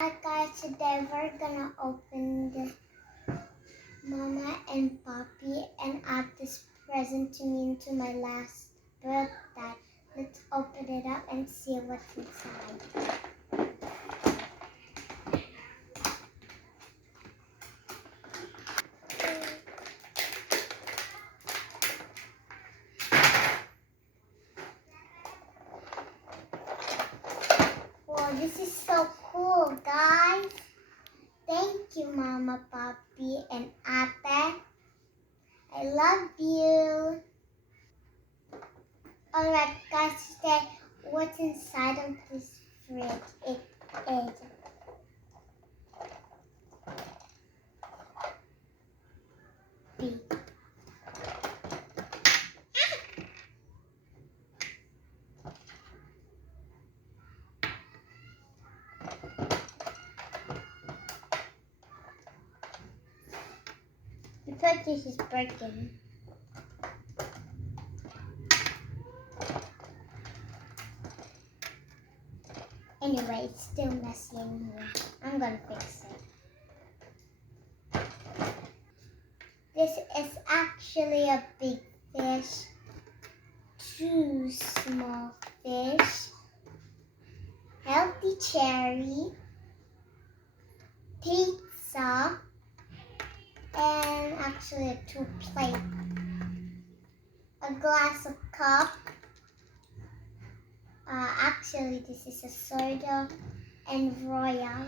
Hi guys, today we're gonna open the Mama and Papi and add this present to me into my last birthday. Let's open it up and see what's inside. Wow, this is so cool, guys. Thank you, Mama, Papi, and Ate. I love you. Alright, guys, today what's inside of this fridge? It is big. The purchase is broken. Anyway, it's still messy in here. I'm gonna fix it. This is actually a big fish, 2 small fish, healthy cherry, pizza, and actually a 2 plate, a glass of cup. Actually, this is a soda and royal,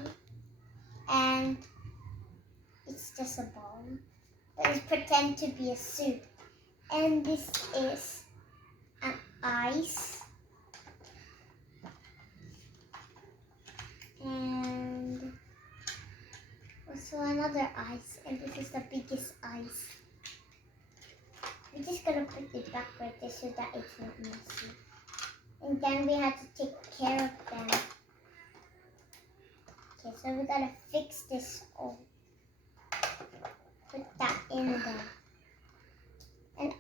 and it's just a bowl. Let's pretend to be a soup. And this is an ice. And also another ice. And this is the biggest ice. We're just gonna put it back right there so that it's not messy. And then we have to take care of them. Okay, so we gotta fix this all. Put that in there. And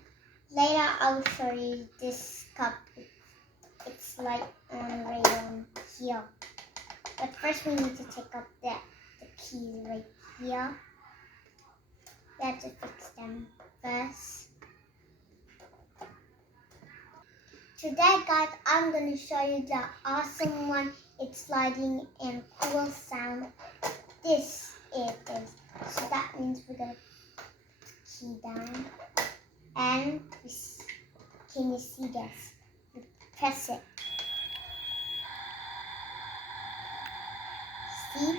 later I'll show you this cup. It's like right on here. But first we need to take up the keys right here. We have to fix them first. Today guys, I'm going to show you the awesome one. It's sliding and cool sound. This it is. So that means we're going to key down. And can you see this? We press it. See?